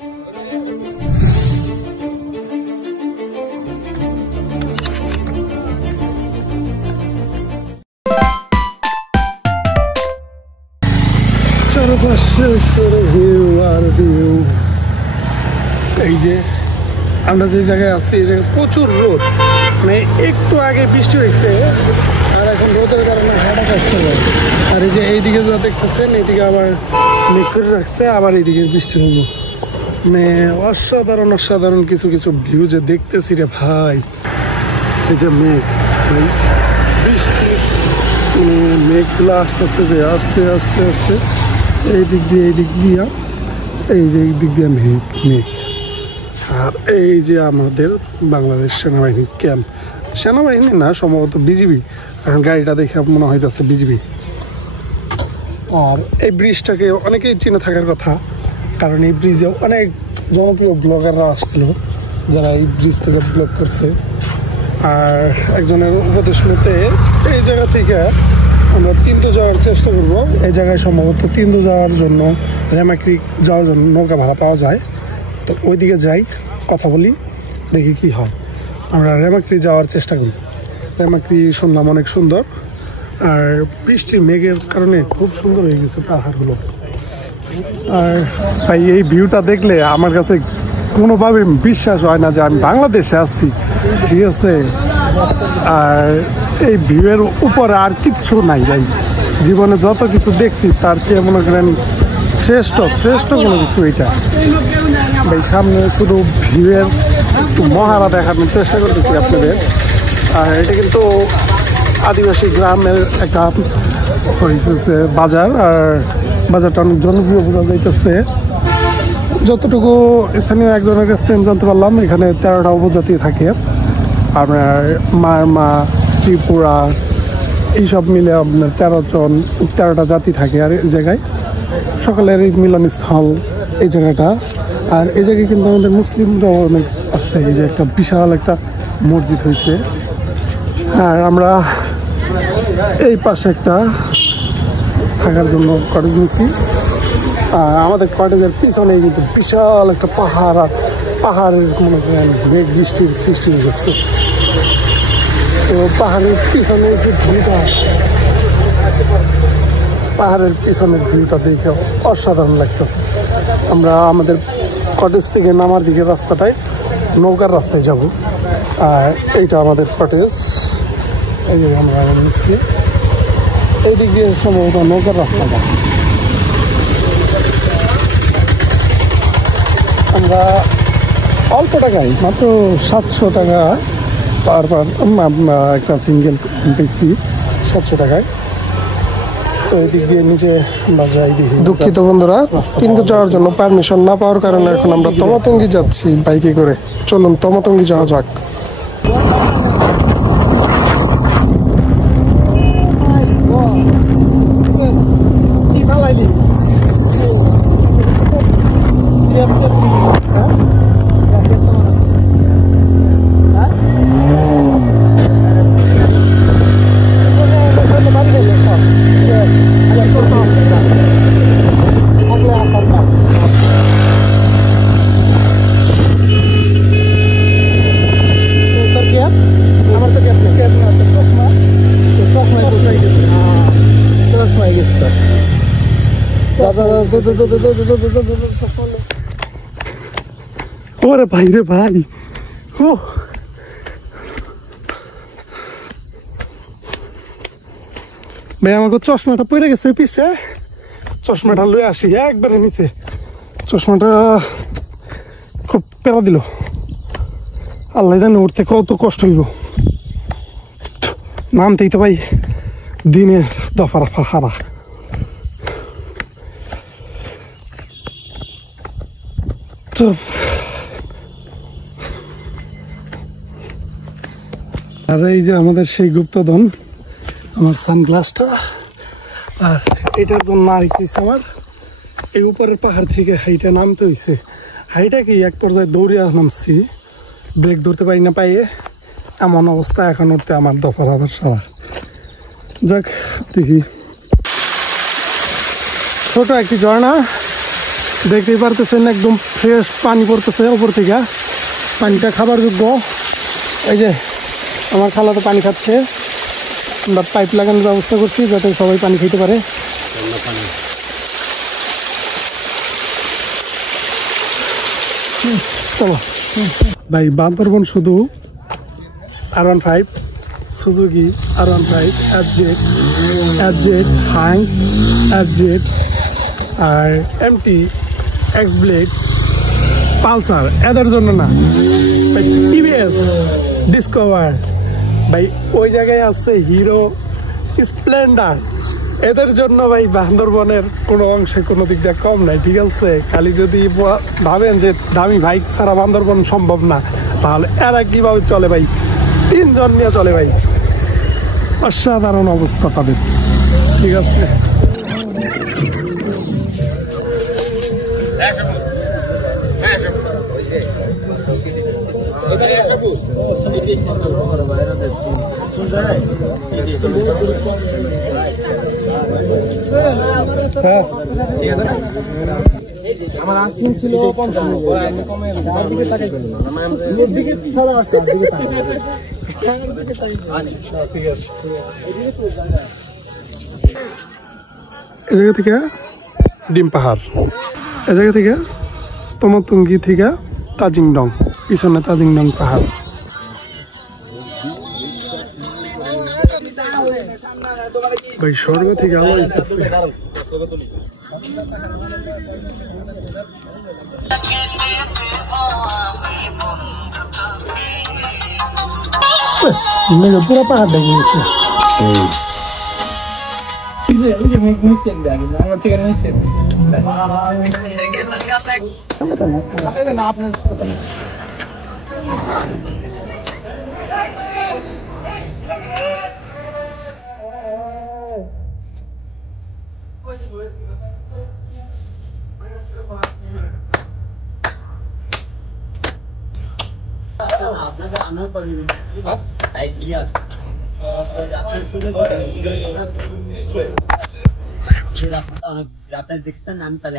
এই যে আমরা যে জায়গায় আছি এই জায়গায় প্রচুর রোদ, মানে একটু আগে বৃষ্টি হয়েছে আর এখন রোদের কারণে হাঁটা কষ্ট হয়। আর এই যে এইদিকে যা দেখতেছেন এইদিকে আবার মেঘ করে রাখছে, আবার এইদিকে বৃষ্টি হইব। মানে অসাধারণ অসাধারণ কিছু কিছু ভিউ যে দেখতেছি রে ভাই। এই যে মেঘ, বৃষ্টি মেঘগুলো আসতেছে যে আস্তে আস্তে আস্তে এই দিক দিয়ে এই দিক দিয়ে, এই যে এই দিক দিয়ে মেঘ মেঘ। আর এই যে আমাদের বাংলাদেশ সেনাবাহিনী ক্যাম্প, সেনাবাহিনী না সম্ভবত বিজিবি, কারণ গাড়িটা দেখে মনে হইতেছে বিজিবি। আর এই ব্রিজটাকে অনেকেই চিনে থাকার কথা, কারণ এই ব্রিজে অনেক জনপ্রিয় ব্লগাররা আসছিল যারা এই ব্রিজ থেকে ব্লগ করছে। আর একজনের উপদেশ মতে এই জায়গা থেকে আমরা তিনটু যাওয়ার চেষ্টা করবো। এই জায়গায় সম্ভবত তিনটু যাওয়ার জন্য রেমাক্রি যাওয়ার জন্য নৌকা ভাড়া পাওয়া যায়, তো ওইদিকে যাই, কথা বলি, দেখি কি হয়। আমরা রেমাক্রি যাওয়ার চেষ্টা করি। রেমাক্রি শুনলাম অনেক সুন্দর, আর বৃষ্টির মেঘের কারণে খুব সুন্দর হয়ে গেছে পাহাড়গুলো। আর তাই এই ভিউটা দেখলে আমার কাছে কোনোভাবে বিশ্বাস হয় না যে আমি বাংলাদেশে আসছি, ঠিক আছে। আর এই ভিউয়ের উপরে আর কিচ্ছু নাই ভাই, জীবনে যত কিছু দেখছি তার চেয়ে মনে করেন শ্রেষ্ঠ শ্রেষ্ঠ কোনো কিছু এইটা ভাই। সামনে শুধু ভিউয়ের একটু মহারা দেখানোর চেষ্টা করতেছি আপনাদের। আর এটা কিন্তু আদিবাসী গ্রামের একটা হইতেছে বাজার, আর বাজারটা অনেক জনপ্রিয় বোঝা যাইতেছে। যতটুকু স্থানীয় একজনের কাছ থেকে জানতে পারলাম, এখানে 13টা উপজাতি থাকে। আপনার মারমা, ত্রিপুরা এইসব মিলে আপনার 13টা জাতি থাকে। আর এই জায়গায় সকলের এই মিলনস্থল এই জায়গাটা। আর এই জায়গায় কিন্তু আমাদের মুসলিমরাও অনেক আছে। এই যে একটা বিশাল একটা মসজিদ হয়েছে। আর আমরা এই পাশে একটা থাকার জন্য কটেজ নিচ্ছি। আর আমাদের কটেজের পিছনে কিন্তু বিশাল একটা পাহাড়, আর পাহাড়ের মনে করেন মেঘ বৃষ্টির সৃষ্টি হয়ে গেছে। তো পাহাড়ের পিছনে যে ভিউটা, পাহাড়ের পিছনের ভিউটা দেখে অসাধারণ লাগতেছে। আমরা আমাদের কটেজ থেকে নামার দিকে রাস্তাটায় নৌকার রাস্তায় যাব। আর এইটা আমাদের কটেজ, এই যে আমরা নিচ্ছি এই দিক দিয়ে সম্ভবত নৌকার রাস্তাটা। আমরা অল্প টাকায় মাত্র 700 টাকা পার একটা সিঙ্গেল পেয়েছি, 700 টাকায়। তো এদিক দিয়ে নিচে আমরা যাই দেখি। দুঃখিত বন্ধুরা, কিন্তু যাওয়ার জন্য পারমিশন না পাওয়ার কারণে এখন আমরা তমাতঙ্গি যাচ্ছি বাইকে করে। চলুন তমাতঙ্গি যাওয়া যাক। ওরে ভাই রে ভাই, ও ভাই আমাকে চশমাটা পড়ে গেছে পিছে, চশমাটা লয়ে আসি একবারে নিচে। চশমাটা খুব পেরা দিল, আল্লাহ জানে উঠতে কত কষ্ট হইব। নামতেই তো ভাই দিনের দফারা ফাহারা। আর এই যে আমাদের সেই গুপ্তধন, আমার সানগ্লাসটা। আর এটার জন্য হয়েছে আমার এই উপরের পাহাড় থেকে হাইটা নামতে হয়েছে। হাইটা কি এক পর্যায়ে দৌড়িয়া নামছি, ব্রেক ধরতে পারি না পাইয়ে, এমন অবস্থা। এখন উঠতে আমার দফার আবার সারা। যাক দেখি, ছোট একটি ঝর্ণা, দেখতেই পারতেছেন একদম ফ্রেশ পানি পড়তেছে উপর থেকে, পানিটা খাবার যোগ্য। এই যে আমার খালা তো পানি খাচ্ছে, আমরা পাইপ লাগানোর ব্যবস্থা করছি যাতে সবাই পানি খেতে পারে। চলো ভাই, বান্দরবন শুধু R15, Suzuki R15, FZ, hunk, FZ আর MT, X-Blade, পালসার এদের জন্য না, TVS, ডিসকভার ভাই, ওই জায়গায় আছে হিরো, স্প্লেন্ডার, এদের জন্য ভাই বান্দরবনের কোনো অংশে কোনো দিক দিয়ে কম নাই। ঠিক আছে, খালি যদি ভাবেন যে দামি বাইক ছাড়া বান্দরবন সম্ভব না, তাহলে এরা কিভাবে চলে ভাই, 3 জন নিয়ে চলে ভাই, অসাধারণ অবস্থা তাদের। ঠিক আছে, আমার আসিং ছিল 55, আমি কমে দিকে তাকাই দিকে ছাড়া আসছে দিকে ঠিক আছে। এই জায়গা থেকে ডিম পাহাড়, এই জায়গা থেকে তমতুঙ্গি থেকে তাজিংডং, পিছনে তাজিংডং পাহাড়। ভাই স্বর্গ থেকে আলো আসতেছে। পুরো পাহাড় দেখে গেছে। রাতে দেখছেন আমি তাহলে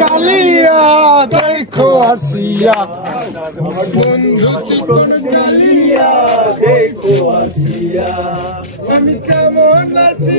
কালিয়া দেখো আসিয়া, বন্ধু চিকন কালিয়া দেখো আসিয়া, আমি কেমন আছি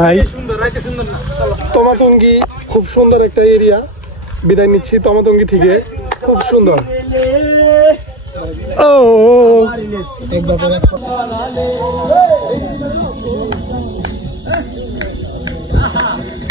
ভাই, তমাতুঙ্গি খুব সুন্দর একটা এরিয়া। বিদায় নিচ্ছি তমাতুঙ্গি থেকে, খুব সুন্দর। ও